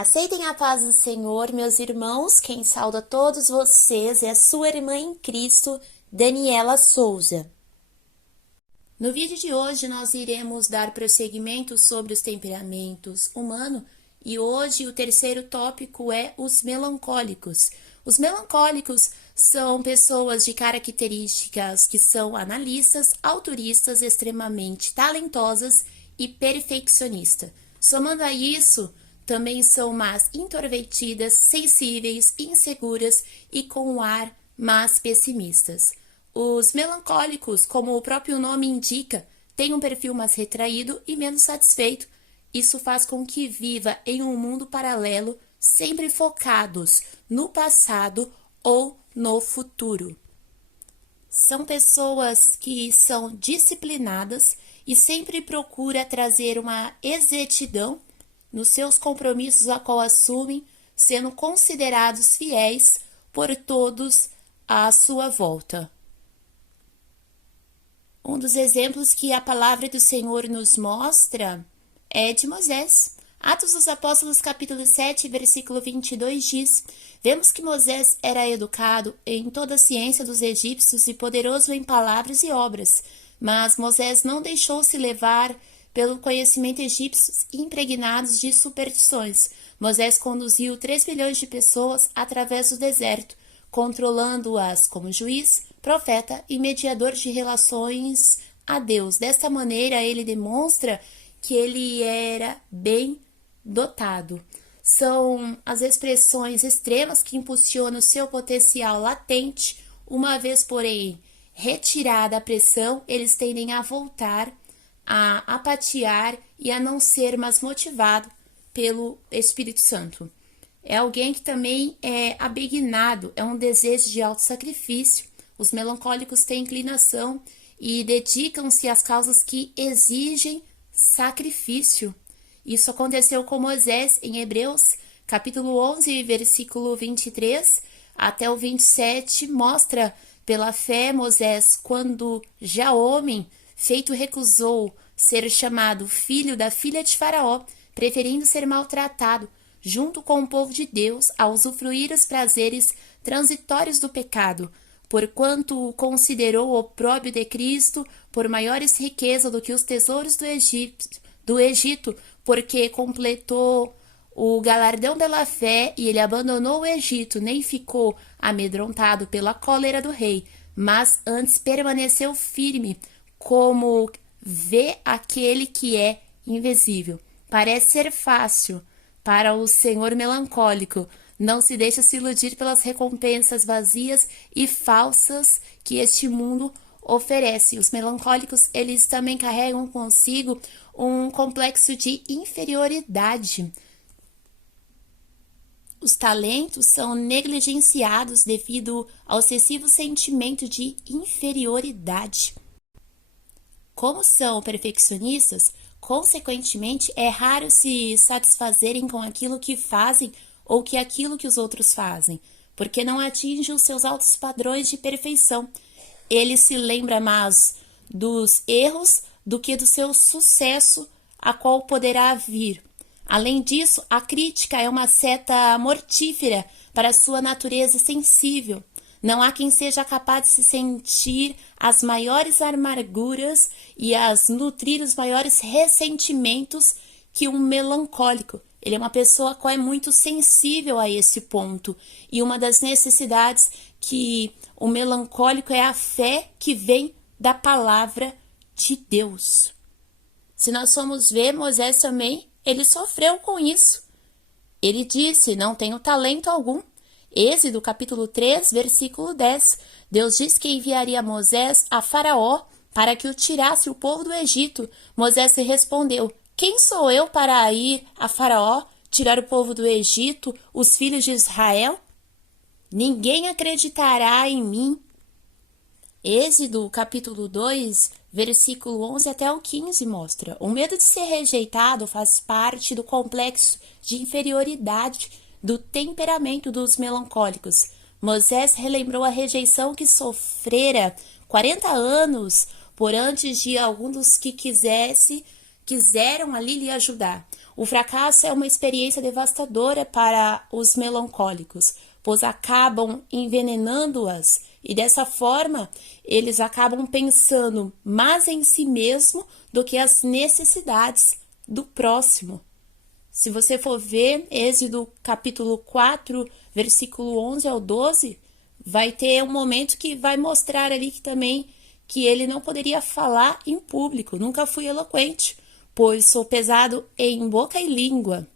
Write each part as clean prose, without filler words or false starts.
Aceitem a paz do Senhor, meus irmãos. Quem sauda todos vocês é a sua irmã em Cristo, Daniela Souza. No vídeo de hoje nós iremos dar prosseguimento sobre os temperamentos humanos e hoje o terceiro tópico é os melancólicos. Os melancólicos são pessoas de características que são analistas, autoristas, extremamente talentosas e perfeccionistas. Somando a isso, também são mais introvertidas, sensíveis, inseguras e com um ar mais pessimistas. Os melancólicos, como o próprio nome indica, têm um perfil mais retraído e menos satisfeito. Isso faz com que viva em um mundo paralelo, sempre focados no passado ou no futuro. São pessoas que são disciplinadas e sempre procura trazer uma exatidão nos seus compromissos a qual assumem, sendo considerados fiéis por todos à sua volta. Um dos exemplos que a palavra do Senhor nos mostra é de Moisés. Atos dos Apóstolos, capítulo 7, versículo 22 diz: Vemos que Moisés era educado em toda a ciência dos egípcios e poderoso em palavras e obras, mas Moisés não deixou-se levar pelo conhecimento egípcio impregnados de superstições. Moisés conduziu 3 milhões de pessoas através do deserto, controlando-as como juiz, profeta e mediador de relações a Deus. Desta maneira, ele demonstra que ele era bem dotado. São as expressões extremas que impulsionam o seu potencial latente. Uma vez, porém, retirada a pressão, eles tendem a voltar a apatear e a não ser mais motivado pelo Espírito Santo. É alguém que também é abegnado, é um desejo de autossacrifício. Os melancólicos têm inclinação e dedicam-se às causas que exigem sacrifício. Isso aconteceu com Moisés em Hebreus, capítulo 11, versículo 23 até o 27, mostra pela fé Moisés, quando já homem, feito recusou ser chamado filho da filha de Faraó, preferindo ser maltratado, junto com o povo de Deus, a usufruir os prazeres transitórios do pecado, porquanto considerou o opróbrio de Cristo por maiores riquezas do que os tesouros do Egito, porque completou o galardão da fé e ele abandonou o Egito, nem ficou amedrontado pela cólera do rei, mas antes permaneceu firme, como vê aquele que é invisível. Parece ser fácil para o Senhor melancólico. Não se deixa se iludir pelas recompensas vazias e falsas que este mundo oferece. Os melancólicos, eles também carregam consigo um complexo de inferioridade. Os talentos são negligenciados devido ao excessivo sentimento de inferioridade. Como são perfeccionistas, consequentemente, é raro se satisfazerem com aquilo que fazem ou que aquilo que os outros fazem, porque não atingem os seus altos padrões de perfeição. Ele se lembra mais dos erros do que do seu sucesso, a qual poderá vir. Além disso, a crítica é uma seta mortífera para sua natureza sensível. Não há quem seja capaz de se sentir as maiores amarguras e as nutrir os maiores ressentimentos que um melancólico. Ele é uma pessoa que é muito sensível a esse ponto. E uma das necessidades que o melancólico é a fé que vem da palavra de Deus. Se nós formos ver, Moisés também, ele sofreu com isso. Ele disse, não tenho talento algum. Êxodo capítulo 3, versículo 10. Deus diz que enviaria Moisés a Faraó para que o tirasse o povo do Egito. Moisés respondeu, quem sou eu para ir a Faraó, tirar o povo do Egito, os filhos de Israel? Ninguém acreditará em mim. Êxodo capítulo 2, versículo 11 até o 15 mostra. O medo de ser rejeitado faz parte do complexo de inferioridade do temperamento dos melancólicos. Moisés relembrou a rejeição que sofrera 40 anos por antes de alguns dos que quiseram ali lhe ajudar. O fracasso é uma experiência devastadora para os melancólicos, pois acabam envenenando-as e dessa forma eles acabam pensando mais em si mesmo do que as necessidades do próximo. Se você for ver Êxodo capítulo 4, versículo 11 ao 12, vai ter um momento que vai mostrar ali que ele não poderia falar em público. Nunca fui eloquente, pois sou pesado em boca e língua.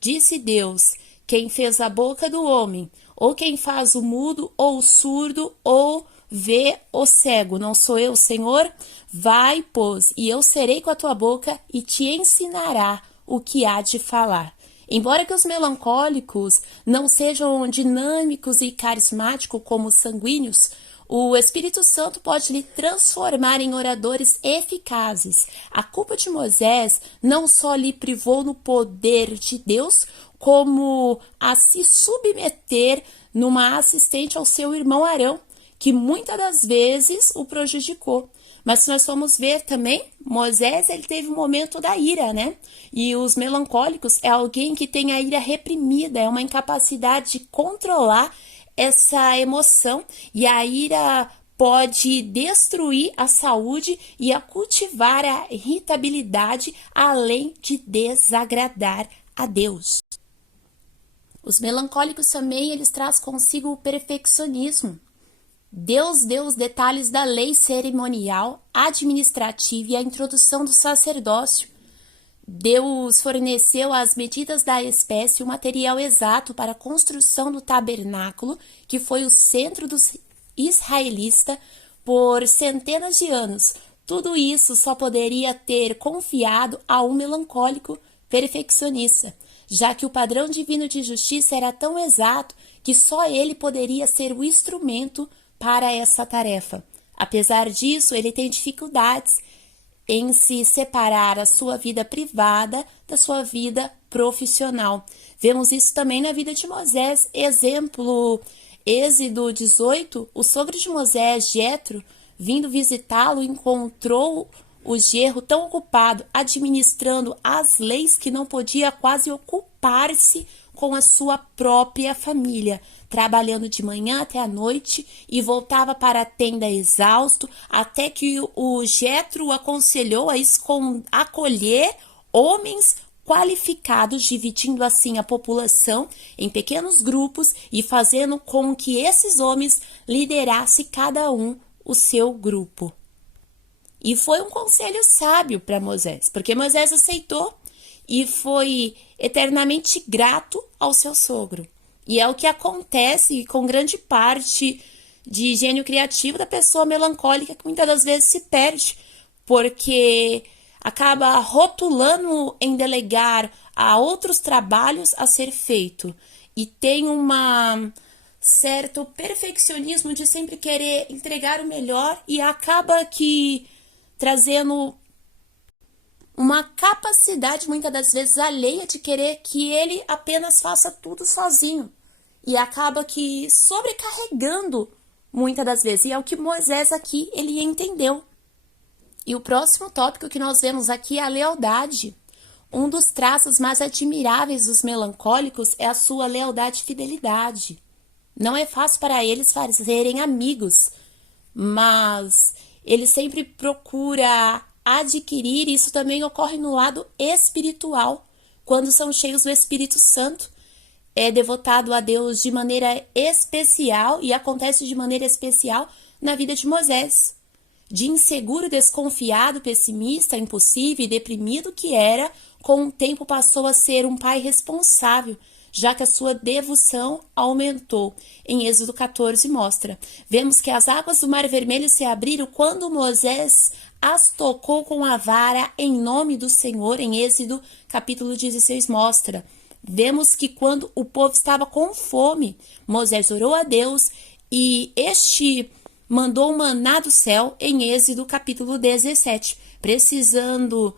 Disse Deus: quem fez a boca do homem, ou quem faz o mudo, ou o surdo, ou vê o cego, não sou eu, Senhor? Vai, pois, e eu serei com a tua boca e te ensinará o que há de falar. Embora que os melancólicos não sejam dinâmicos e carismáticos como os sanguíneos, o Espírito Santo pode lhe transformar em oradores eficazes. A culpa de Moisés não só lhe privou no poder de Deus, como a se submeter numa assistente ao seu irmão Arão, que muitas das vezes o prejudicou. Mas se nós formos ver também, Moisés ele teve um momento da ira, né? E os melancólicos é alguém que tem a ira reprimida, é uma incapacidade de controlar essa emoção, e a ira pode destruir a saúde e a cultivar a irritabilidade, além de desagradar a Deus. Os melancólicos também eles trazem consigo o perfeccionismo. Deus deu os detalhes da lei cerimonial, administrativa e a introdução do sacerdócio. Deus forneceu as medidas da espécie e o material exato para a construção do tabernáculo, que foi o centro dos israelitas por centenas de anos. Tudo isso só poderia ter confiado a um melancólico perfeccionista, já que o padrão divino de justiça era tão exato que só ele poderia ser o instrumento para essa tarefa. Apesar disso, ele tem dificuldades em se separar a sua vida privada da sua vida profissional. Vemos isso também na vida de Moisés. Exemplo, Êxodo 18, o sogro de Moisés, Jetro, vindo visitá-lo, encontrou o genro tão ocupado administrando as leis que não podia quase ocupar-se com a sua própria família, trabalhando de manhã até a noite e voltava para a tenda exausto, até que o Jetro o aconselhou a acolher homens qualificados, dividindo assim a população em pequenos grupos e fazendo com que esses homens liderassem cada um o seu grupo. E foi um conselho sábio para Moisés, porque Moisés aceitou e foi eternamente grato ao seu sogro. E é o que acontece com grande parte de gênio criativo da pessoa melancólica, que muitas das vezes se perde, porque acaba rotulando em delegar a outros trabalhos a ser feito. E tem certo perfeccionismo de sempre querer entregar o melhor e acaba que trazendo uma capacidade muitas das vezes alheia de querer que ele apenas faça tudo sozinho e acaba que sobrecarregando muitas das vezes, e é o que Moisés aqui ele entendeu. E o próximo tópico que nós vemos aqui é a lealdade. Um dos traços mais admiráveis dos melancólicos é a sua lealdade e fidelidade. Não é fácil para eles fazerem amigos, mas ele sempre procura adquirir. Isso também ocorre no lado espiritual, quando são cheios do Espírito Santo. É devotado a Deus de maneira especial e acontece de maneira especial na vida de Moisés. De inseguro, desconfiado, pessimista, impossível e deprimido que era, com o tempo passou a ser um pai responsável, já que a sua devoção aumentou. Em Êxodo 14 mostra. Vemos que as águas do Mar Vermelho se abriram quando Moisés as tocou com a vara em nome do Senhor. Em Êxodo capítulo 16 mostra. Vemos que quando o povo estava com fome, Moisés orou a Deus e este mandou o maná do céu em Êxodo capítulo 17. Precisando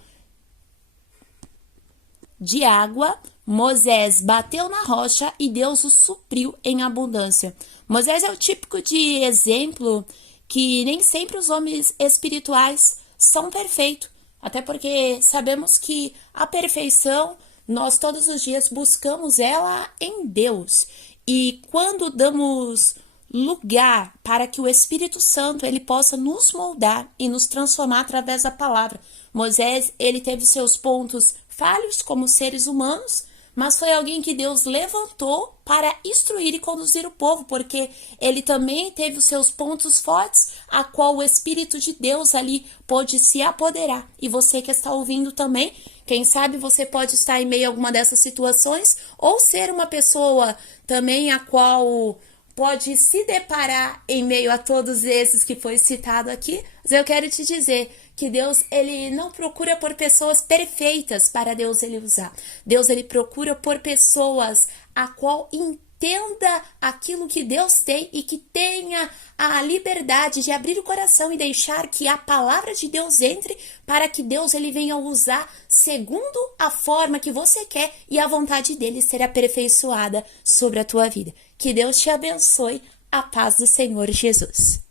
de água, Moisés bateu na rocha e Deus o supriu em abundância. Moisés é o típico de exemplo que nem sempre os homens espirituais são perfeitos, até porque sabemos que a perfeição nós todos os dias buscamos ela em Deus. E quando damos lugar para que o Espírito Santo ele possa nos moldar e nos transformar através da palavra. Moisés, ele teve seus pontos falhos como seres humanos, mas foi alguém que Deus levantou para instruir e conduzir o povo, porque ele também teve os seus pontos fortes, a qual o Espírito de Deus ali pôde se apoderar. E você que está ouvindo também, quem sabe você pode estar em meio a alguma dessas situações, ou ser uma pessoa também a qual pode se deparar em meio a todos esses que foi citado aqui. Mas eu quero te dizer que Deus, ele não procura por pessoas perfeitas para Deus ele usar. Deus, ele procura por pessoas a qual entenda aquilo que Deus tem e que tenha a liberdade de abrir o coração e deixar que a palavra de Deus entre para que Deus ele venha usar segundo a forma que você quer e a vontade dele ser aperfeiçoada sobre a tua vida. Que Deus te abençoe. A paz do Senhor Jesus.